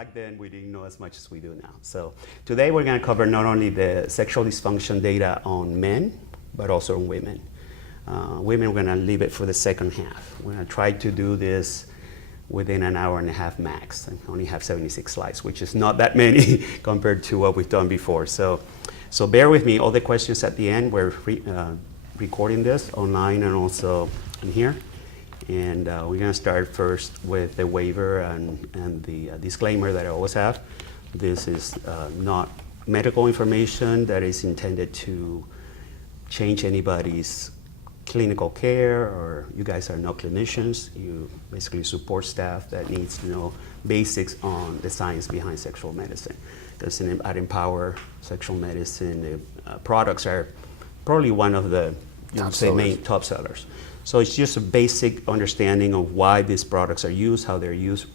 back then we didn't know as much as we do now. So today we're going to cover not only the sexual dysfunction data on men, but also on women. Women, we're going to leave it for the second half. We're going to try to do this within an hour and a half max, and only have 76 slides, which is not that many compared to what we've done before. So bear with me. All the questions at the end, we're recording this online and also in here. And we're going to start first with the waiver and the disclaimer that I always have. This is not medical information that is intended to change anybody's clinical care, or you guys are not clinicians. You basically support staff that needs to know basics on the science behind sexual medicine. Because at Empower Sexual Medicine, the products are probably one of the main top sellers. So it's just a basic understanding of why these products are used, how they're used.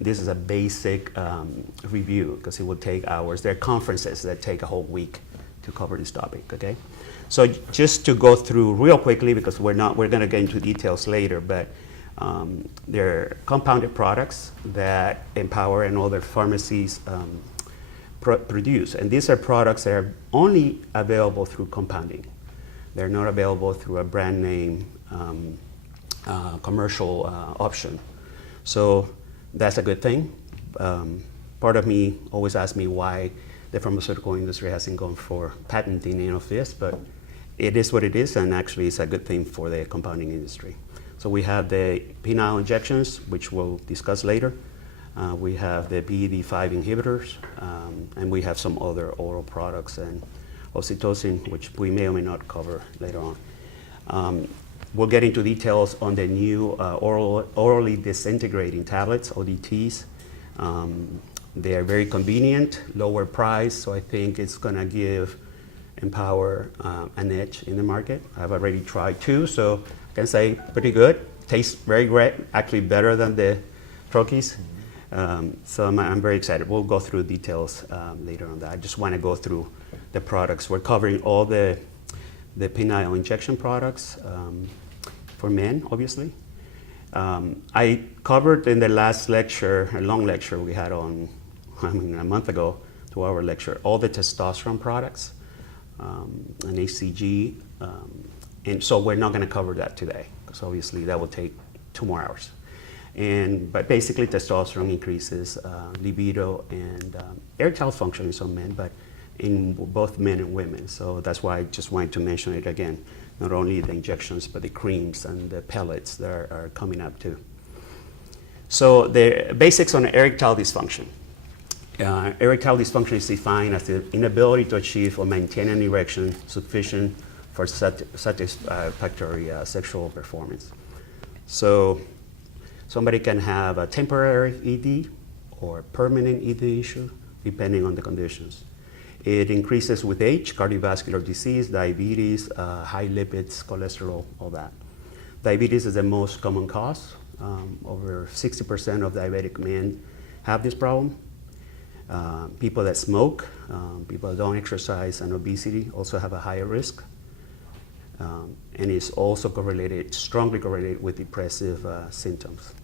This is a basic review, because it will take hours. There are conferences that take a whole week to cover this topic, okay? So just to go through real quickly, because we're going to get into details later, but they're compounded products that Empower and other pharmacies produce. And these are products that are only available through compounding. They're not available through a brand name commercial option. So that's a good thing. Part of me always asks me why the pharmaceutical industry hasn't gone for patenting any of this, but it is what it is, and actually it's a good thing for the compounding industry. So we have the penile injections, which we'll discuss later. We have the PED5 inhibitors, and we have some other oral products, and oxytocin, which we may or may not cover later on. We'll get into details on the new orally disintegrating tablets, ODTs. They are very convenient, lower price, so I think it's going to give Empower an edge in the market. I've already tried two, so I can say pretty good. Tastes very great, actually better than the Troches. So I'm very excited. We'll go through details later on that. I just want to go through the products. We're covering all the penile injection products for men, obviously. I covered in the last lecture, a long lecture we had on, a month ago, 2-hour lecture, all the testosterone products, and HCG, and so we're not going to cover that today, because obviously that will take 2 more hours. But basically testosterone increases libido and erectile function in some men, but in both men and women. So that's why I just wanted to mention it again. Not only the injections, but the creams and the pellets that are coming up too. So the basics on erectile dysfunction. Erectile dysfunction is defined as the inability to achieve or maintain an erection sufficient for satisfactory sexual performance. So somebody can have a temporary ED or permanent ED issue, depending on the conditions. It increases with age, cardiovascular disease, diabetes, high lipids, cholesterol, all that. Diabetes is the most common cause. Over 60% of diabetic men have this problem. People that smoke, people that don't exercise, and obesity also have a higher risk. And it's also strongly correlated with depressive symptoms.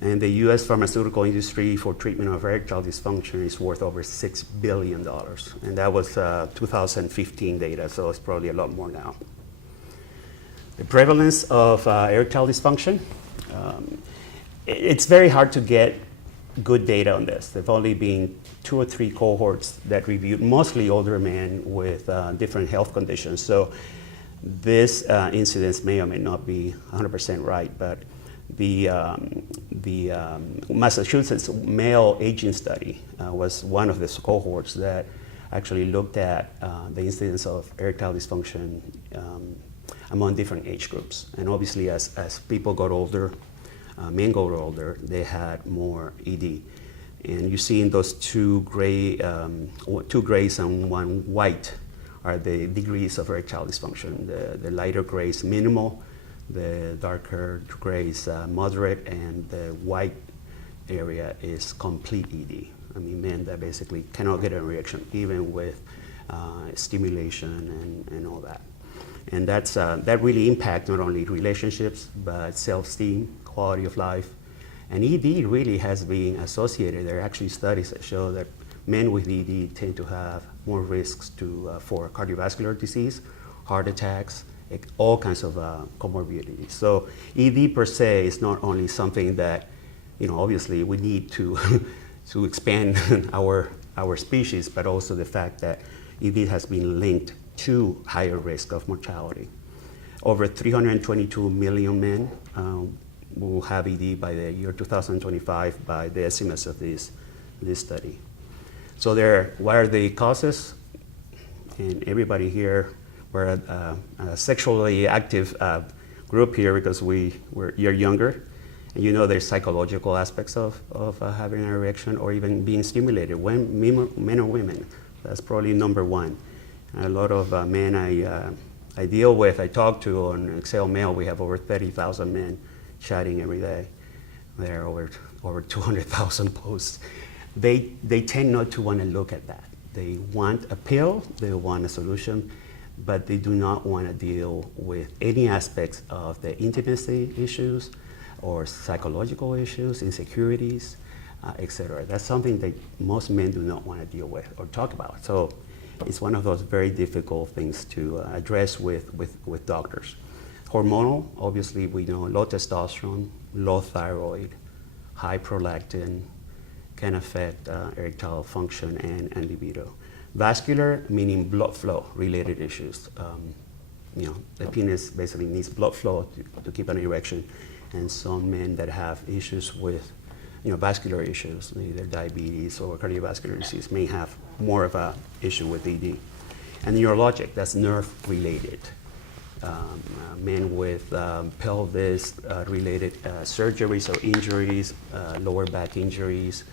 And the U.S. pharmaceutical industry for treatment of erectile dysfunction is worth over $6 billion. And that was 2015 data, so it's probably a lot more now. The prevalence of erectile dysfunction. It's very hard to get good data on this. There have only been 2 or 3 cohorts that reviewed mostly older men with different health conditions. So this incidence may or may not be 100% right, but the Massachusetts male aging study was one of the cohorts that actually looked at the incidence of erectile dysfunction among different age groups. And obviously as people got older, men got older, they had more ED. And you see in those 2 grays and 1 white are the degrees of erectile dysfunction. The lighter grays minimal, the darker gray is moderate, and the white area is complete ED. I mean, men that basically cannot get an erection even with stimulation and all that. And that really impacts not only relationships, but self-esteem, quality of life, And ED really has been associated. There are actually studies that show that men with ED tend to have more risks for cardiovascular disease, heart attacks, all kinds of comorbidities. So ED per se is not only something that, obviously we need to to expand our species, but also the fact that ED has been linked to higher risk of mortality. Over 322 million men will have ED by the year 2025 by the estimates of this study. So what are the causes? And everybody here, we're a sexually active group here because you're younger. And there's psychological aspects of having an erection or even being stimulated, men or women. That's probably number one. A lot of men I deal with, I talk to on Excel Mail, we have over 30,000 men chatting every day. There are over 200,000 posts. They tend not to want to look at that. They want a pill, they want a solution, but they do not want to deal with any aspects of the intimacy issues or psychological issues, insecurities, etc. That's something that most men do not want to deal with or talk about. So it's one of those very difficult things to address with doctors. Hormonal, obviously we know low testosterone, low thyroid, high prolactin can affect erectile function and libido. Vascular, meaning blood flow related issues. The penis basically needs blood flow to keep an erection, and some men that have issues with vascular issues, either diabetes or cardiovascular disease, may have more of an issue with ED. And neurologic, that's nerve related. Men with pelvis related surgeries or injuries, lower back injuries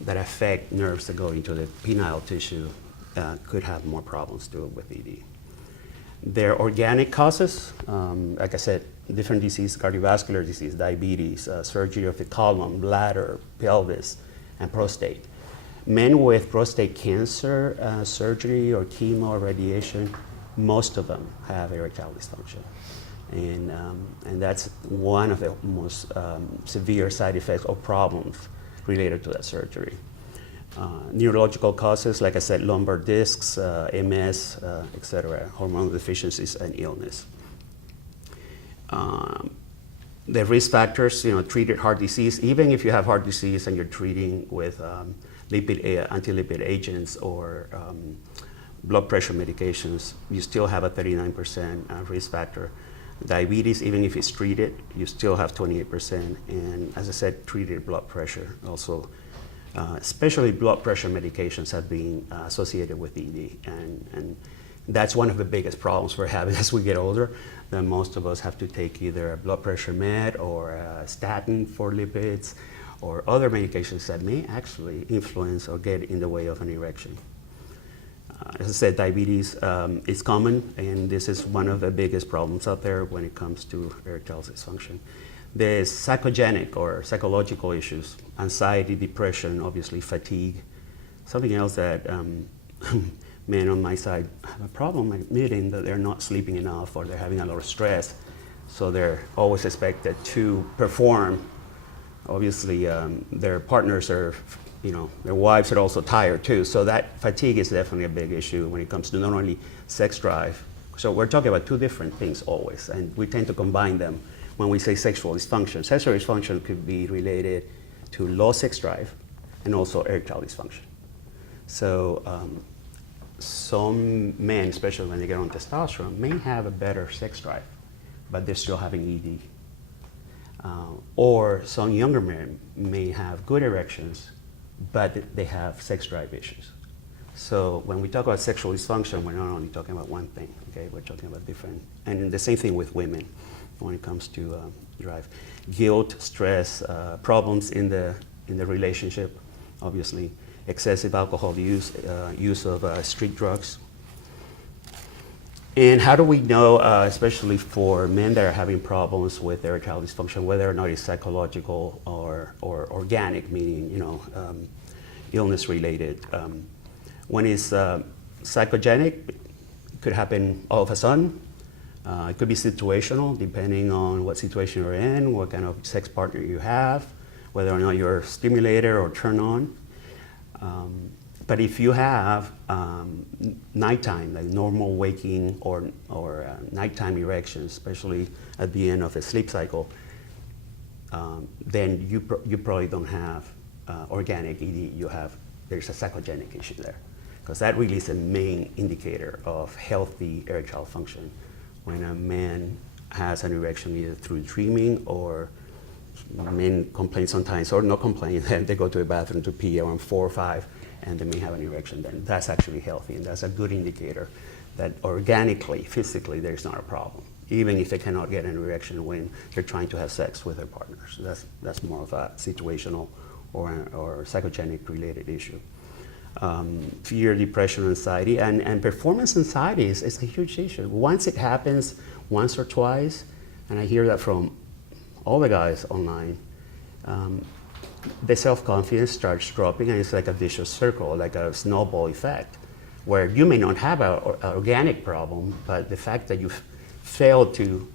that affect nerves that go into the penile tissue could have more problems too with ED. There are organic causes, like I said, different disease, cardiovascular disease, diabetes, surgery of the colon, bladder, pelvis, and prostate. Men with prostate cancer surgery or chemo or radiation, most of them have erectile dysfunction. And that's one of the most severe side effects or problems related to that surgery. Neurological causes, like I said, lumbar discs, MS, etc., hormonal deficiencies, and illness. The risk factors, treated heart disease, even if you have heart disease and you're treating with anti-lipid agents or blood pressure medications, you still have a 39% risk factor. Diabetes, even if it's treated, you still have 28%. And as I said, treated blood pressure also. Especially blood pressure medications have been associated with ED. And that's one of the biggest problems we're having as we get older, that most of us have to take either a blood pressure med or a statin for lipids or other medications that may actually influence or get in the way of an erection. As I said, diabetes is common, and this is one of the biggest problems out there when it comes to erectile dysfunction. The psychogenic or psychological issues, anxiety, depression, obviously fatigue. Something else that men on my side have a problem admitting that they're not sleeping enough or they're having a lot of stress, so they're always expected to perform. Obviously, their partners are, their wives are also tired too, so that fatigue is definitely a big issue when it comes to not only sex drive. So we're talking about two different things always, and we tend to combine them when we say sexual dysfunction. Sexual dysfunction could be related to low sex drive and also erectile dysfunction. So some men, especially when they get on testosterone, may have a better sex drive, but they're still having ED. Or some younger men may have good erections, but they have sex drive issues. So when we talk about sexual dysfunction, we're not only talking about one thing, okay? We're talking about different, and the same thing with women when it comes to drive. Guilt, stress, problems in the relationship, obviously, excessive alcohol use, use of street drugs. And how do we know, especially for men that are having problems with erectile dysfunction, whether or not it's psychological or organic, meaning illness related? When it's psychogenic, it could happen all of a sudden. It could be situational, depending on what situation you're in, what kind of sex partner you have, whether or not you're stimulated or turned on. But if you have nighttime, like normal waking or nighttime erections, especially at the end of a sleep cycle, then you probably don't have organic ED. There's a psychogenic issue there, because that really is a main indicator of healthy erectile function. When a man has an erection either through dreaming, or men complain sometimes, or not complain, and they go to the bathroom to pee around 4 or 5, and they may have an erection, then that's actually healthy, and that's a good indicator that organically, physically, there's not a problem, even if they cannot get an erection when they're trying to have sex with their partners. That's more of a situational or psychogenic related issue. Fear, depression, anxiety, and performance anxiety is a huge issue. Once it happens once or twice, and I hear that from all the guys online, the self-confidence starts dropping, and it's like a vicious circle, like a snowball effect, where you may not have an organic problem, but the fact that you failed to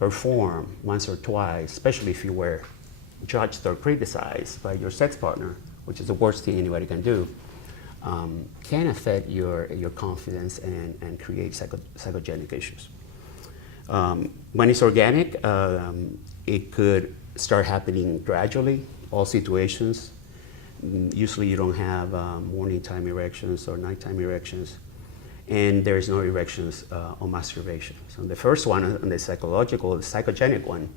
perform once or twice, especially if you were judged or criticized by your sex partner, which is the worst thing anybody can do, can affect your confidence and create psychogenic issues. When it's organic, it could start happening gradually, all situations. Usually you don't have morning time erections or nighttime erections, and there is no erections on masturbation. So the first one, on the psychogenic one,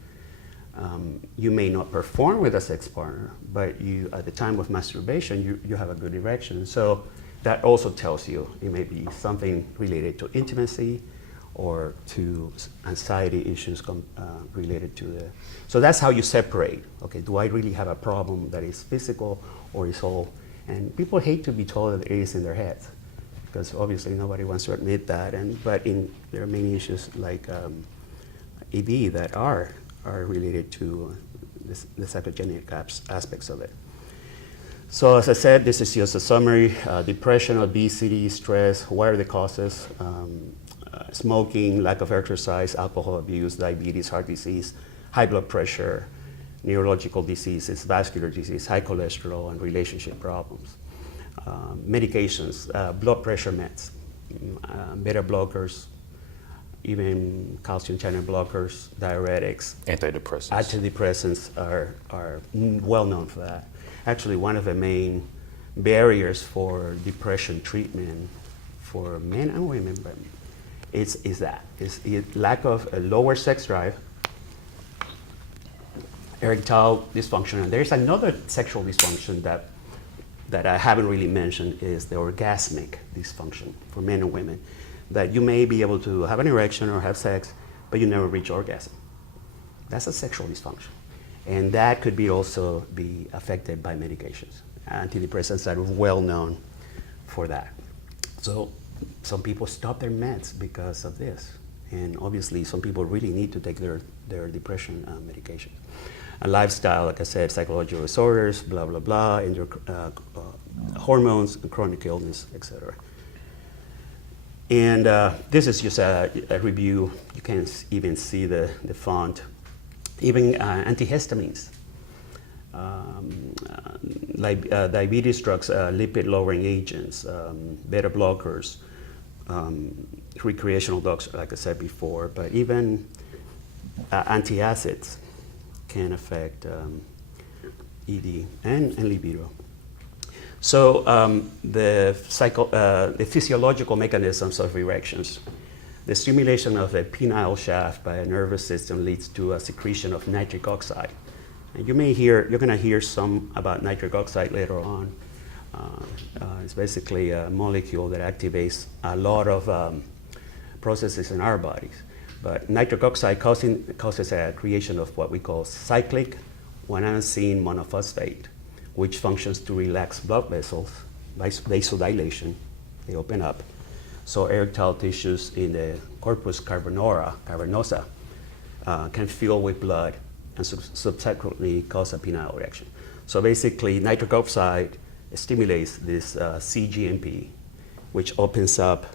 you may not perform with a sex partner, but you, at the time of masturbation, you have a good erection. So that also tells you it may be something related to intimacy or to anxiety issues related to the. So that's how you separate. Okay, do I really have a problem that is physical or is all? And people hate to be told that it is in their heads, because obviously nobody wants to admit that. But there are many issues like ED that are related to the psychogenic aspects of it. So as I said, this is just a summary. Depression, obesity, stress, what are the causes? Smoking, lack of exercise, alcohol abuse, diabetes, heart disease, high blood pressure, neurological diseases, vascular disease, high cholesterol, and relationship problems. Medications, blood pressure meds, beta blockers, even calcium channel blockers, diuretics. Antidepressants. Antidepressants are well known for that. Actually, one of the main barriers for depression treatment for men and women is lack of a lower sex drive, erectile dysfunction. And there's another sexual dysfunction that I haven't really mentioned, is the orgasmic dysfunction for men and women. That you may be able to have an erection or have sex, but you never reach orgasm. That's a sexual dysfunction. And that could also be affected by medications. Antidepressants are well known for that. So some people stop their meds because of this. And obviously some people really need to take their depression medication. A lifestyle, like I said, psychological disorders, blah, blah, blah, hormones, chronic illness, etc. And this is just a review. You can even see the font. Even antihistamines, diabetes drugs, lipid-lowering agents, beta blockers, recreational drugs, like I said before, but even antacids can affect ED and libido. So the physiological mechanisms of erections. The stimulation of a penile shaft by a nervous system leads to a secretion of nitric oxide. And you're going to hear some about nitric oxide later on. It's basically a molecule that activates a lot of processes in our bodies. But nitric oxide causes a creation of what we call cyclic 1-adenosine monophosphate, which functions to relax blood vessels by vasodilation. They open up. So erectile tissues in the corpus cavernosa can fill with blood and subsequently cause a penile erection. So basically, nitric oxide stimulates this cGMP, which opens up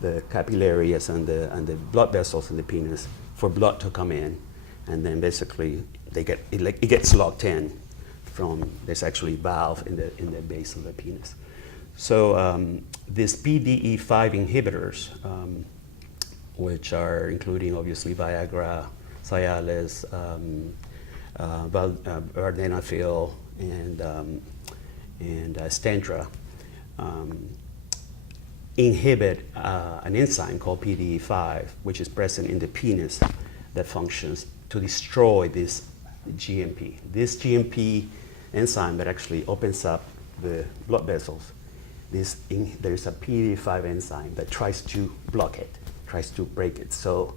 the capillaries and the blood vessels in the penis for blood to come in, and then basically it gets locked in from there's actually valve in the base of the penis. So these PDE5 inhibitors, which are including obviously Viagra, Cialis, vardenafil, and Stendra, inhibit an enzyme called PDE5, which is present in the penis that functions to destroy this GMP. This GMP enzyme that actually opens up the blood vessels, there's a PDE5 enzyme that tries to block it, tries to break it. So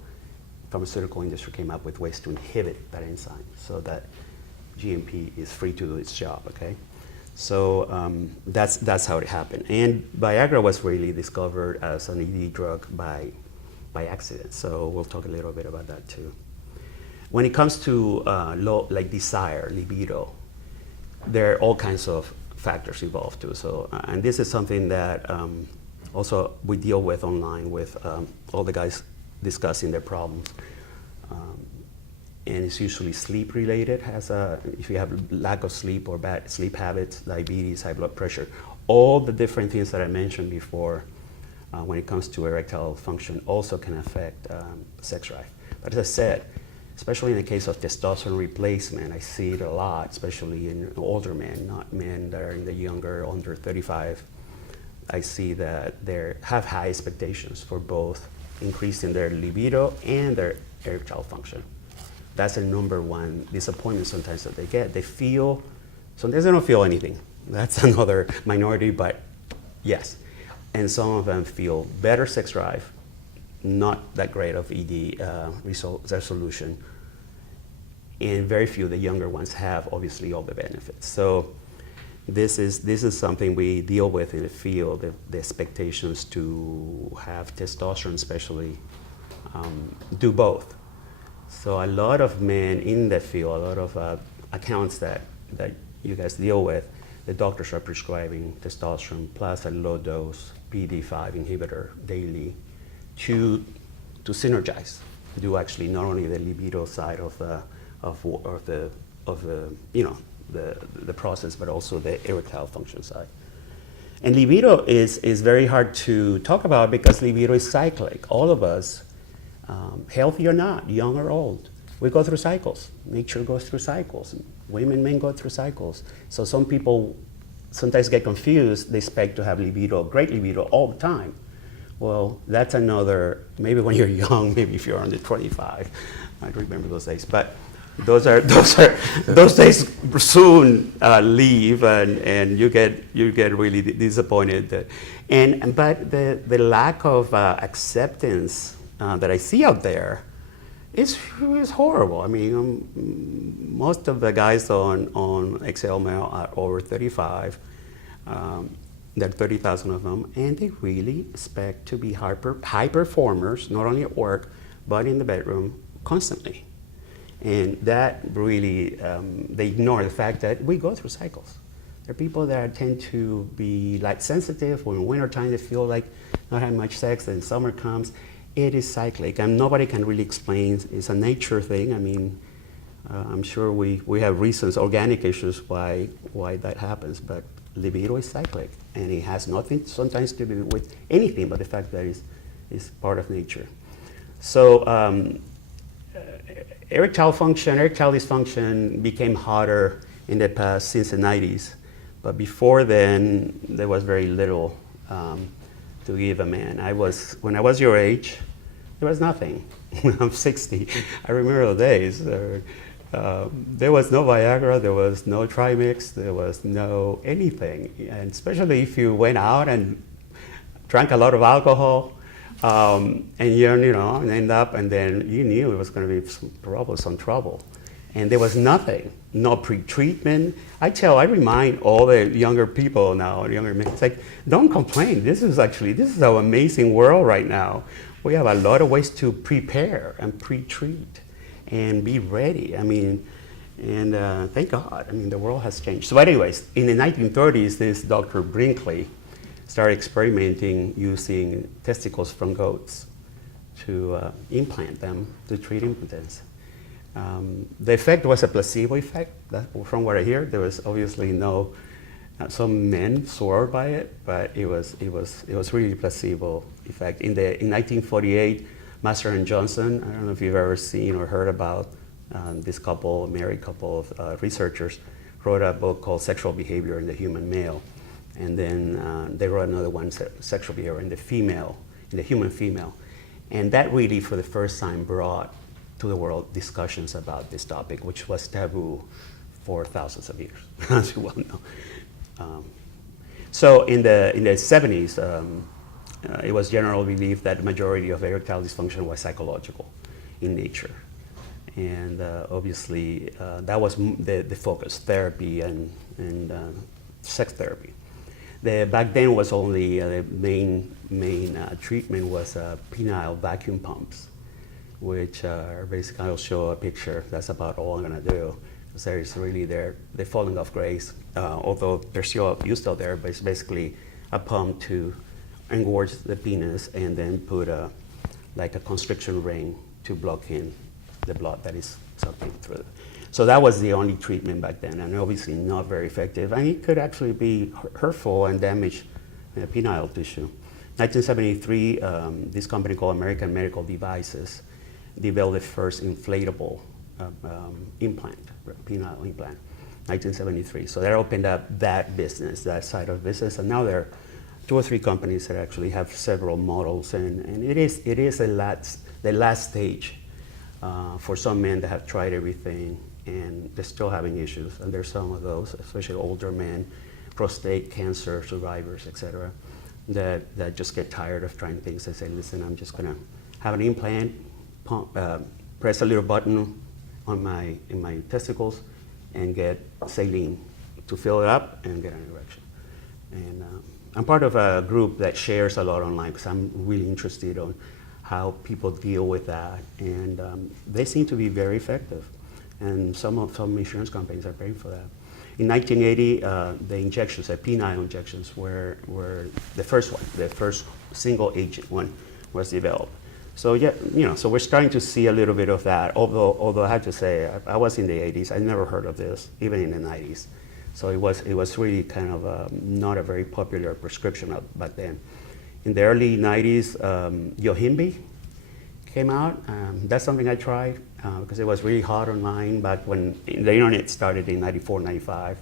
pharmaceutical industry came up with ways to inhibit that enzyme so that GMP is free to do its job, okay? So that's how it happened. And Viagra was really discovered as an ED drug by accident. So we'll talk a little bit about that too. When it comes to desire, libido, there are all kinds of factors involved too. So, and this is something that also we deal with online with all the guys discussing their problems. And it's usually sleep related, if you have lack of sleep or bad sleep habits, diabetes, high blood pressure, all the different things that I mentioned before when it comes to erectile function also can affect sex drive. But as I said, especially in the case of testosterone replacement, I see it a lot, especially in older men, not men that are in the younger, under 35. I see that they have high expectations for both increasing their libido and their erectile function. That's the number one disappointment sometimes that they get. They feel, sometimes they don't feel anything. That's another minority, but yes. And some of them feel better sex drive, not that great of ED resolution. And very few, the younger ones, have obviously all the benefits. So this is something we deal with in the field, the expectations to have testosterone especially do both. So a lot of men in the field, a lot of accounts that you guys deal with, the doctors are prescribing testosterone plus a low dose PDE5 inhibitor daily to synergize, do actually not only the libido side of the process, but also the erectile function side. And libido is very hard to talk about because libido is cyclic. All of us, healthy or not, young or old, we go through cycles. Nature goes through cycles. Women, men go through cycles. So some people sometimes get confused. They expect to have libido, great libido, all the time. Well, that's another, maybe when you're young, maybe if you're under 25, I remember those days. But those days soon leave, and you get really disappointed. But the lack of acceptance that I see out there is horrible. I mean, most of the guys on XL Male are over 35. There are 30,000 of them, and they really expect to be high performers, not only at work, but in the bedroom constantly. And that really, they ignore the fact that we go through cycles. There are people that tend to be light sensitive. When wintertime they feel like not having much sex, then summer comes. It is cyclic, and nobody can really explain. It's a nature thing. I mean, I'm sure we have reasons, organic issues, why that happens, but libido is cyclic, and it has nothing sometimes to do with anything but the fact that it's part of nature. So erectile dysfunction became hotter in the past since the 90s, but before then there was very little to give a man. When I was your age, there was nothing. I'm 60. I remember the days. There was no Viagra, there was no Trimix, there was no anything. And especially if you went out and drank a lot of alcohol, and you end up, and then you knew it was going to be some trouble. And there was nothing, no pre-treatment. I remind all the younger people now, younger men, it's like, don't complain. This is our amazing world right now. We have a lot of ways to prepare and pre-treat and be ready. I mean, and thank God, I mean, the world has changed. So anyways, in the 1930s, this Dr. Brinkley started experimenting using testicles from goats to implant them to treat impotence. The effect was a placebo effect. From what I hear, there was obviously no. Some men swore by it, but it was really placebo effect. In 1948, Master and Johnson, I don't know if you've ever seen or heard about this couple, married couple of researchers, wrote a book called Sexual Behavior in the Human Male, and then they wrote another one, Sexual Behavior in the Human Female, and that really, for the first time, brought to the world discussions about this topic, which was taboo for thousands of years, as you well know. So in the 70s, it was general belief that the majority of erectile dysfunction was psychological in nature. And obviously, that was the focus, therapy and sex therapy. Back then was only the main treatment was penile vacuum pumps, which basically I'll show a picture. That's about all I'm going to do. Because there is really they're falling off grace, although they're still used out there, but it's basically a pump to engorge the penis and then put like a constriction ring to block in the blood that is sucking through it. So that was the only treatment back then, and obviously not very effective, and it could actually be hurtful and damage penile tissue. 1973, this company called American Medical Devices developed the first inflatable implant, penile implant, 1973. So that opened up that business, that side of business, and now there are 2 or 3 companies that actually have several models, and it is the last stage for some men that have tried everything and they're still having issues, and there's some of those, especially older men, prostate cancer survivors, etc., that just get tired of trying things. They say, listen, I'm just gonna have an implant, press a little button in my testicles and get saline to fill it up and get an erection. And I'm part of a group that shares a lot online because I'm really interested on how people deal with that, and they seem to be very effective. And some insurance companies are paying for that. In 1980, the injections, the penile injections, were the first one. The first single agent one was developed. So yeah, so we're starting to see a little bit of that. Although I have to say, I was in the 80s. I never heard of this, even in the 90s. So it was really kind of not a very popular prescription back then. In the early 90s, Yohimbe came out. That's something I tried because it was really hot online back when the internet started in 94, 95.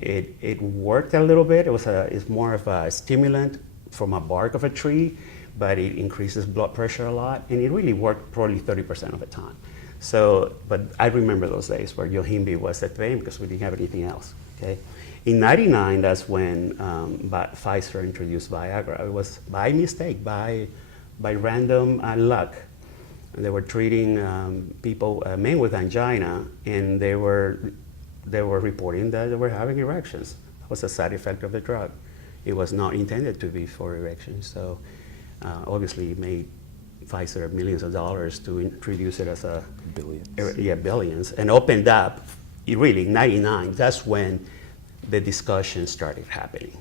It worked a little bit. It's more of a stimulant from a bark of a tree, but it increases blood pressure a lot, and it really worked probably 30% of the time. So, but I remember those days where Yohimbe was the thing because we didn't have anything else. Okay, in '99, that's when Pfizer introduced Viagra. It was by mistake, by random luck. And they were treating people, men with angina, and they were reporting that they were having erections. That was a side effect of the drug. It was not intended to be for erections, so obviously it made Pfizer millions of dollars to introduce it as a billions. Billions, and opened up. Really, '99. That's when the discussion started happening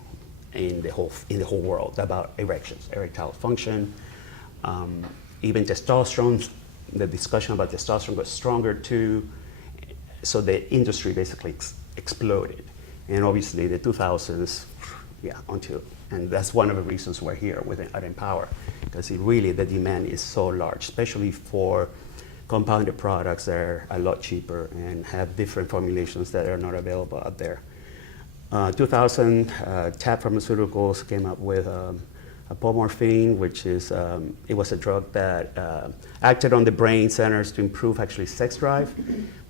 in the whole world about erections, erectile function. Even testosterone, the discussion about testosterone got stronger too. So the industry basically exploded. And obviously the 2000s, and that's one of the reasons we're here at Empower, because the demand is so large, especially for compounded products that are a lot cheaper and have different formulations that are not available out there. 2000, TAP Pharmaceuticals came up with apomorphine, which is, it was a drug that acted on the brain centers to improve actually sex drive,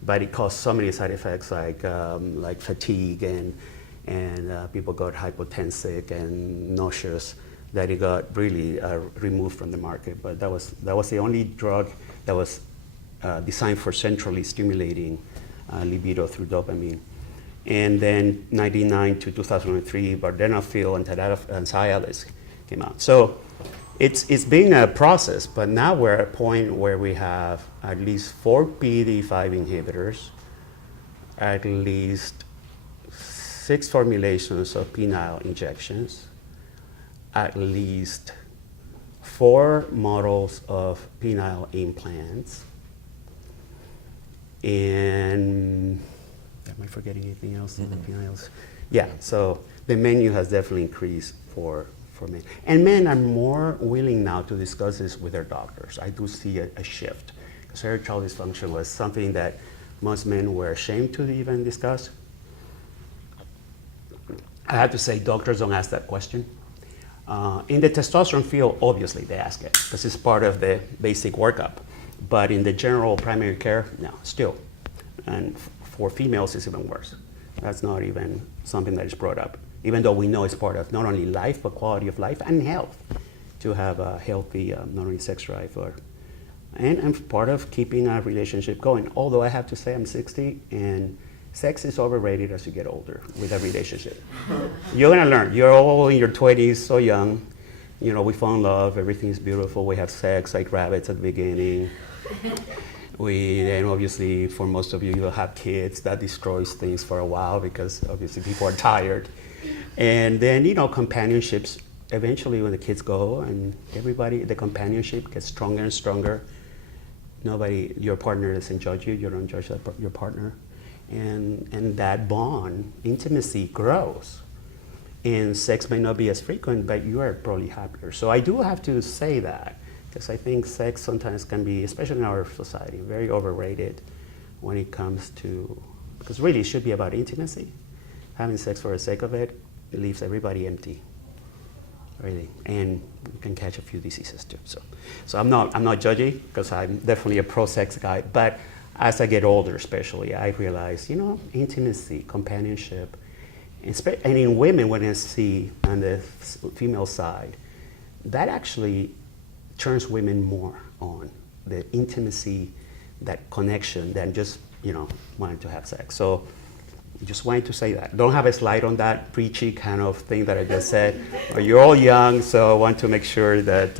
but it caused so many side effects like fatigue and people got hypotensic and nauseous that it got really removed from the market. But that was the only drug that was designed for centrally stimulating libido through dopamine. And then 99 to 2003, vardenafil and Silas came out. So it's been a process, but now we're at a point where we have at least 4 PDE5 inhibitors, at least 6 6 formulations of penile injections, at least 4 models of penile implants, and am I forgetting anything else? The peniles? Yeah, so the menu has definitely increased for men. And men are more willing now to discuss this with their doctors. I do see a shift. Because erectile dysfunction was something that most men were ashamed to even discuss. I have to say, doctors don't ask that question. In the testosterone field, obviously they ask it, because it's part of the basic workup. But in the general primary care, no, still. And for females, it's even worse. That's not even something that is brought up, even though we know it's part of not only life, but quality of life and health, to have a healthy, not only sex drive, and part of keeping a relationship going. Although I have to say I'm 60, and sex is overrated as you get older with a relationship. You're gonna learn. You're all in your 20s, so young. You know, we fall in love, everything is beautiful, we have sex like rabbits at the beginning. And obviously, for most of you, you'll have kids. That destroys things for a while because obviously people are tired. And then, you know, companionships, eventually when the kids go and everybody, the companionship gets stronger and stronger. Your partner doesn't judge you, you don't judge your partner. And that bond, intimacy grows. And sex may not be as frequent, but you are probably happier. So I do have to say that, because I think sex sometimes can be, especially in our society, very overrated when it comes to, because really it should be about intimacy. Having sex for the sake of it leaves everybody empty, really, and you can catch a few diseases too. So I'm not judgy, because I'm definitely a pro-sex guy, but as I get older especially, I realize, you know, intimacy, companionship, and in women, when I see on the female side, that actually turns women more on the intimacy, that connection, than just, you know, wanting to have sex. So just wanted to say that. Don't have a slide on that preachy kind of thing that I just said. You're all young, so I want to make sure that,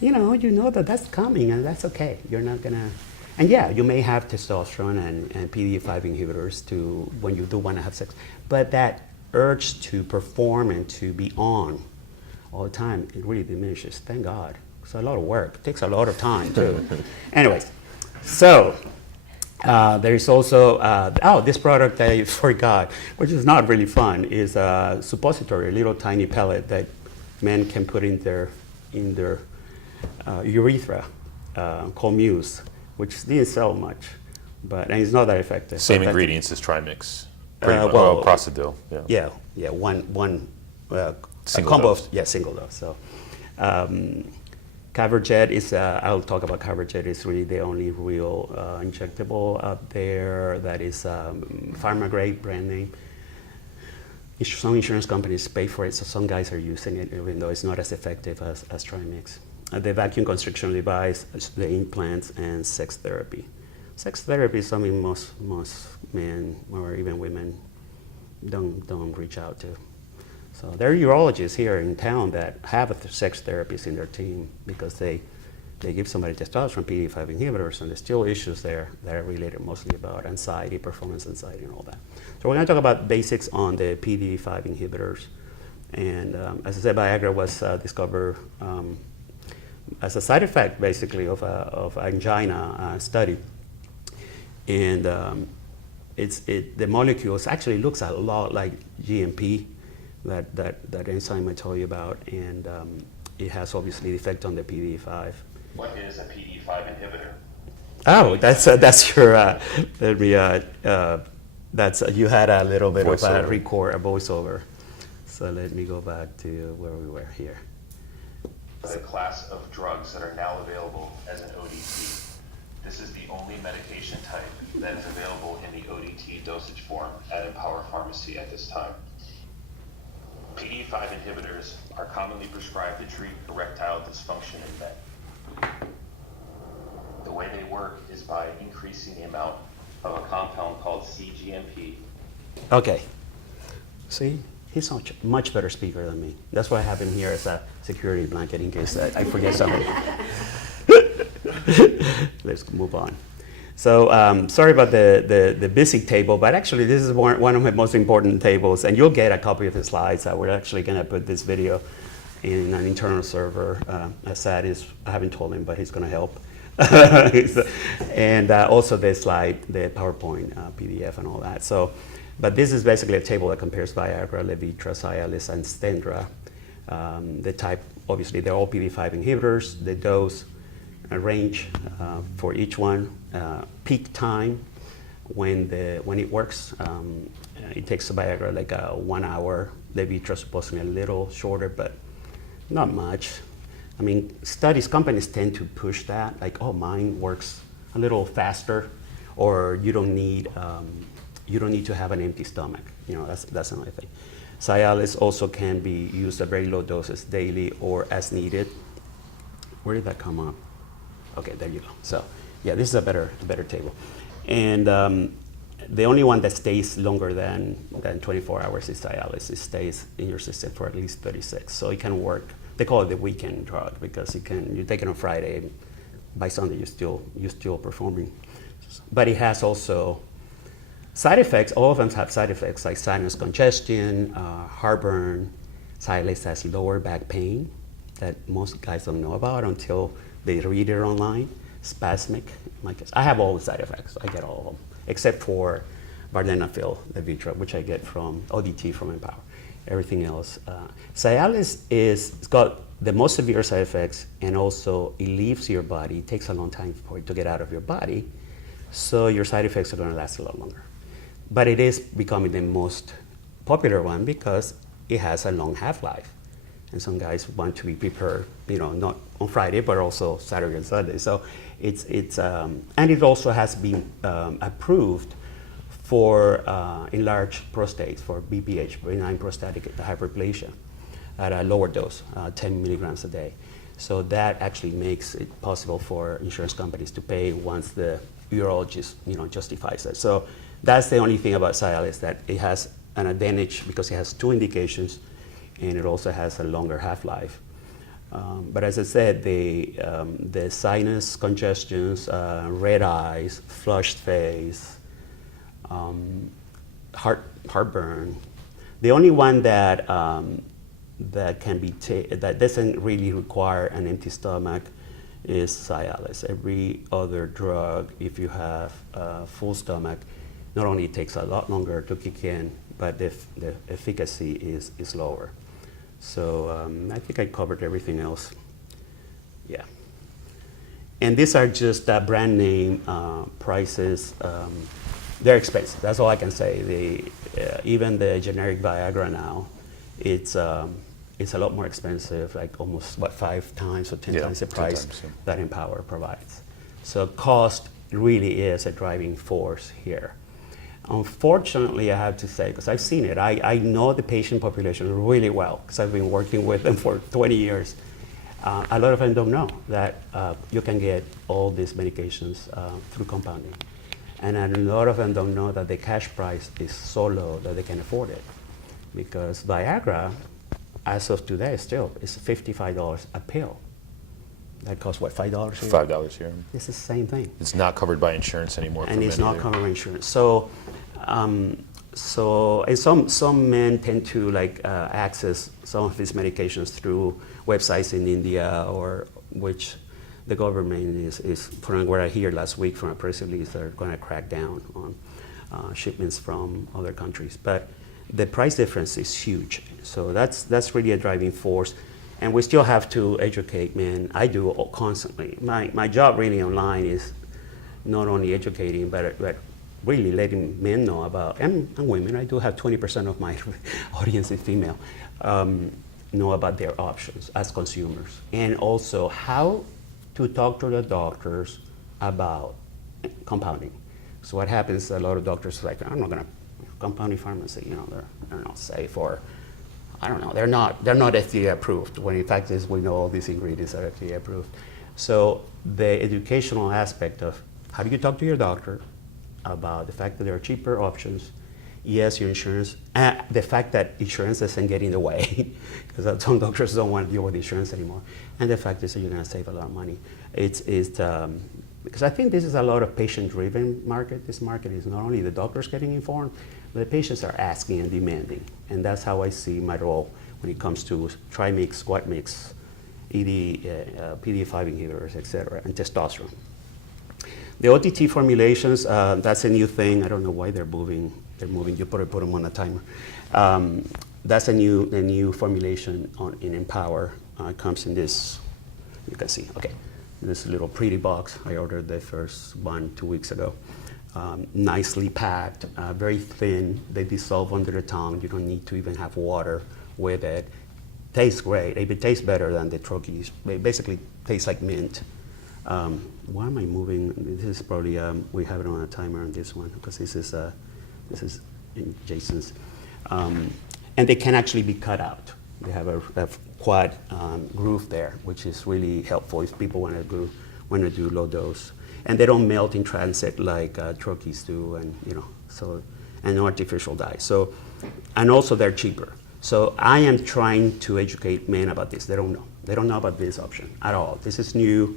you know that that's coming, and that's okay. You're not gonna, and yeah, you may have testosterone and PDE5 inhibitors when you do want to have sex, but that urge to perform and to be on all the time, it really diminishes. Thank God. It's a lot of work. It takes a lot of time too. Anyways, so there's also this product I forgot, which is not really fun, is a suppository, a little tiny pellet that men can put in their urethra, called Muse, which didn't sell much, and it's not that effective. Same ingredients as Trimix. Prostadil. Yeah. One single combo dose. Single dose. So, Caverjet is. I'll talk about Caverjet. It's really the only real injectable out there that is pharma grade brand name. Some insurance companies pay for it, so some guys are using it, even though it's not as effective as Trimix. The vacuum constriction device, the implants, and sex therapy. Sex therapy is something most men or even women don't reach out to. So there are urologists here in town that have sex therapists in their team because they give somebody testosterone, PDE5 inhibitors, and there's still issues there that are related mostly about anxiety, performance anxiety, and all that. So we're going to talk about basics on the PDE5 inhibitors. And as I said, Viagra was discovered as a side effect, basically, of angina study. And the molecules actually looks a lot like GMP, that enzyme I told you about, and it has obviously the effect on the PDE5. What is a PDE5 inhibitor? Oh, that's your. Let me. That's you had a little bit of a voiceover. So let me go back to where we were here. The class of drugs that are now available as an ODT. This is the only medication type that is available in the ODT dosage form at Empower Pharmacy at this time. PDE5 inhibitors are commonly prescribed to treat erectile dysfunction in men. The way they work is by increasing the amount of a compound called cGMP. Okay. See, he's a much better speaker than me. That's why I have him here as a security blanket in case I forget something. Let's move on. So sorry about the busy table, but actually this is one of my most important tables, and you'll get a copy of the slides. We're actually going to put this video in an internal server. Asad I haven't told him, but he's going to help. And also the slide, the PowerPoint, PDF, and all that. So, but this is basically a table that compares Viagra, Levitra, Cialis, and Stendra. The type, obviously, they're all PDE5 inhibitors. The dose range for each one, peak time when it works. It takes Viagra like 1 hour. Levitra supposedly a little shorter, but not much. I mean, companies tend to push that, like, oh, mine works a little faster, or you don't need to have an empty stomach. You know, that's another thing. Cialis also can be used at very low doses daily or as needed. Where did that come up? Okay, there you go. So, yeah, this is a better table. And the only one that stays longer than 24 hours is Cialis. It stays in your system for at least 36. So it can work. They call it the weekend drug because you take it on Friday, by Sunday you're still performing. But it has also side effects. All of them have side effects like sinus congestion, heartburn. Cialis has lower back pain that most guys don't know about until they read it online. Spasmic. I have all the side effects. I get all of them except for vardenafil, Levitra, which I get from ODT from Empower. Everything else. Cialis it's got the most severe side effects, and also it leaves your body. It takes a long time for it to get out of your body, so your side effects are going to last a lot longer. But it is becoming the most popular one because it has a long half-life, and some guys want to be prepared, not on Friday but also Saturday and Sunday. So it's and it also has been approved for enlarged prostate, for BPH, benign prostatic hyperplasia, at a lower dose, 10 milligrams a day. So that actually makes it possible for insurance companies to pay once the urologist, justifies it. So that's the only thing about Cialis, that it has an advantage because it has 2 indications, and it also has a longer half-life. But as I said, the sinus congestions, red eyes, flushed face, heartburn. The only one that that doesn't really require an empty stomach is Cialis. Every other drug, if you have a full stomach, not only it takes a lot longer to kick in, but the efficacy is lower. So I think I covered everything else. Yeah. And these are just brand name prices. They're expensive. That's all I can say. Even the generic Viagra now, it's a lot more expensive, like almost 5 times or 10 times the price that Empower provides. So cost really is a driving force here. Unfortunately, I have to say, because I've seen it, I know the patient population really well because I've been working with them for 20 years. A lot of them don't know that you can get all these medications through compounding. And a lot of them don't know that the cash price is so low that they can afford it. Because Viagra, as of today, still is $55 a pill. That costs what, $5 here? $5 here. It's the same thing. It's not covered by insurance anymore. And it's not covered by insurance. So, and some men tend to access some of these medications through websites in India, or which the government is, from what I hear last week from a press release, they're going to crack down on shipments from other countries. But the price difference is huge. So that's really a driving force. And we still have to educate men. I do constantly. My job really online is not only educating, but really letting men know about, and women, I do have 20% of my audience is female, know about their options as consumers. And also how to talk to the doctors about compounding. So what happens, a lot of doctors are like, I'm not gonna, compounding pharmacy, they're not safe, or I don't know, they're not FDA approved, when in fact we know all these ingredients are FDA approved. So the educational aspect of how do you talk to your doctor about the fact that there are cheaper options, yes, your insurance, the fact that insurance doesn't get in the way, because some doctors don't want to deal with insurance anymore, and the fact is that you're going to save a lot of money. because I think this is a lot of patient-driven market. This market is not only the doctors getting informed, but the patients are asking and demanding. And that's how I see my role when it comes to trimix, squat mix, PD5 inhibitors, et cetera, and testosterone. The OTT formulations, that's a new thing. I don't know why they're moving. They're moving. You put them on a timer. That's a new formulation in Empower. It comes in this, you can see, okay, this little pretty box. I ordered the first one 2 weeks ago. Nicely packed, very thin. They dissolve under the tongue. You don't need to even have water with it. Tastes great. It tastes better than the troches. It basically tastes like mint. Why am I moving? This is probably, we have it on a timer on this one because this is in Jason's. And they can actually be cut out. They have a quad groove there, which is really helpful if people want to do low dose. And they don't melt in transit like troches do, and and artificial dye. So, and also they're cheaper. So I am trying to educate men about this. They don't know. They don't know about this option at all. This is new.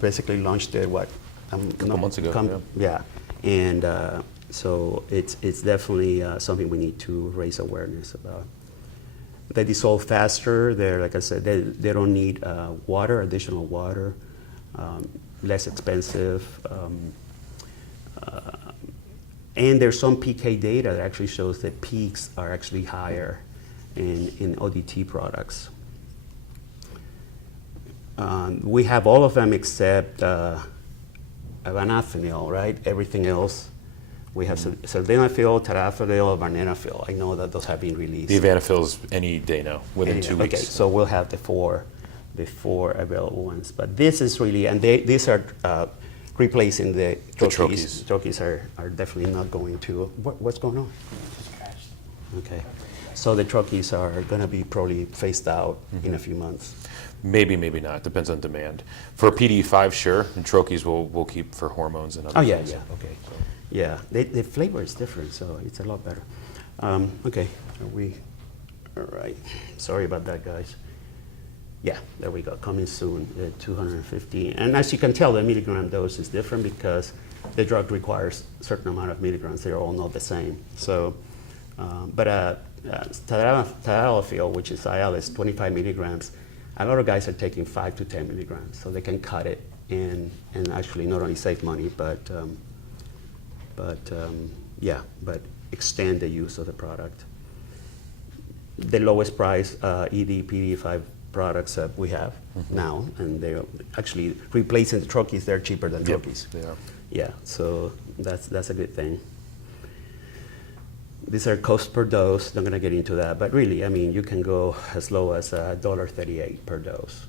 Basically launched it a couple months ago. Yeah, and so it's definitely something we need to raise awareness about. They dissolve faster. They're, like I said, they don't need additional water, less expensive. And there's some PK data that actually shows that peaks are actually higher in ODT products. We have all of them except vanafenil, right? Everything else. We have sildenafil, tadalafil, vardenafil. I know that those have been released. The Vanafil's any day now, within 2 weeks. Okay, so we'll have the four available ones. But this is really, and these are replacing the troches. Troches are definitely not going to. What's going on? Just crashed. Okay, so the troches are going to be probably phased out in a few months. Maybe, maybe not. Depends on demand. For PD5, sure, and troches we'll keep for hormones and other things. Okay. Yeah, the flavor is different, so it's a lot better. Okay, are we, all right. Sorry about that, guys. Yeah, there we go, coming soon, 250. And as you can tell, the milligram dose is different because the drug requires a certain amount of milligrams. They're all not the same. So, but tadalafil, which is Cialis, 25 milligrams, a lot of guys are taking 5 to 10 milligrams, so they can cut it and actually not only save money, but extend the use of the product. The lowest price PD5 products that we have now, and they're actually replacing the troches. They're cheaper than troches. They are. Yeah, so that's a good thing. These are cost per dose. Not going to get into that, but really, I mean, you can go as low as $1.38 per dose.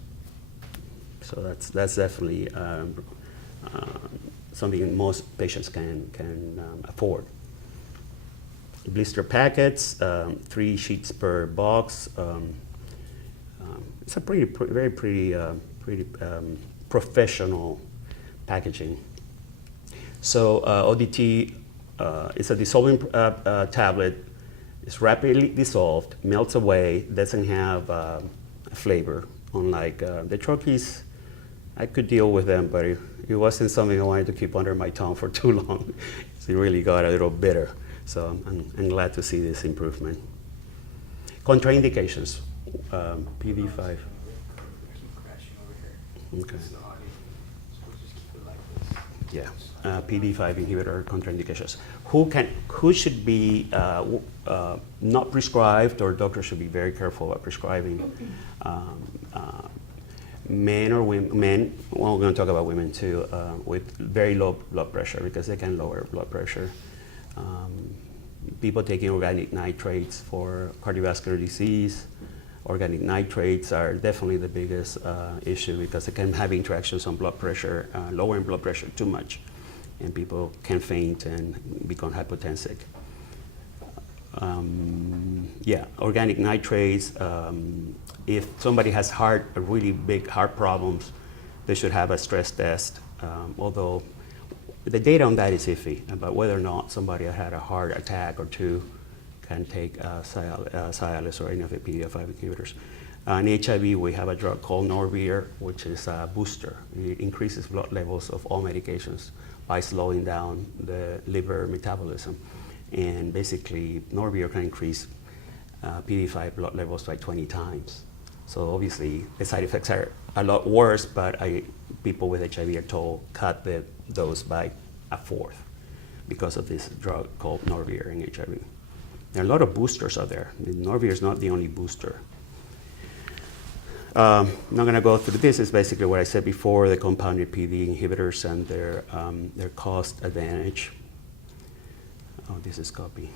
So that's definitely something most patients can afford. Blister packets, 3 sheets per box. It's a very pretty professional packaging. So ODT is a dissolving tablet. It's rapidly dissolved, melts away, doesn't have a flavor. Unlike the troches, I could deal with them, but it wasn't something I wanted to keep under my tongue for too long. So it really got a little bitter. So I'm glad to see this improvement. Contraindications, PD5. Keep crashing over here. Okay. It's the audio. So we'll just keep it like this. Yeah, PD5 inhibitor contraindications. Who should be not prescribed, or doctors should be very careful about prescribing? Men or women, well, we're going to talk about women too, with very low blood pressure, because they can lower blood pressure. People taking organic nitrates for cardiovascular disease. Organic nitrates are definitely the biggest issue because it can have interactions on blood pressure, lowering blood pressure too much, and people can faint and become hypotensic. Organic nitrates. If somebody has really big heart problems, they should have a stress test. Although the data on that is iffy about whether or not somebody had a heart attack or two can take Cialis or any of the PD5 inhibitors. In HIV, we have a drug called Norvir, which is a booster. It increases blood levels of all medications by slowing down the liver metabolism. And basically, Norvir can increase PD5 blood levels by 20 times. So obviously, the side effects are a lot worse, but people with HIV are told cut the dose by a fourth because of this drug called Norvir in HIV. There are a lot of boosters out there. Norvir is not the only booster. I'm not going to go through this. It's basically what I said before, the compounded PD inhibitors and their cost advantage. Oh, this is copy.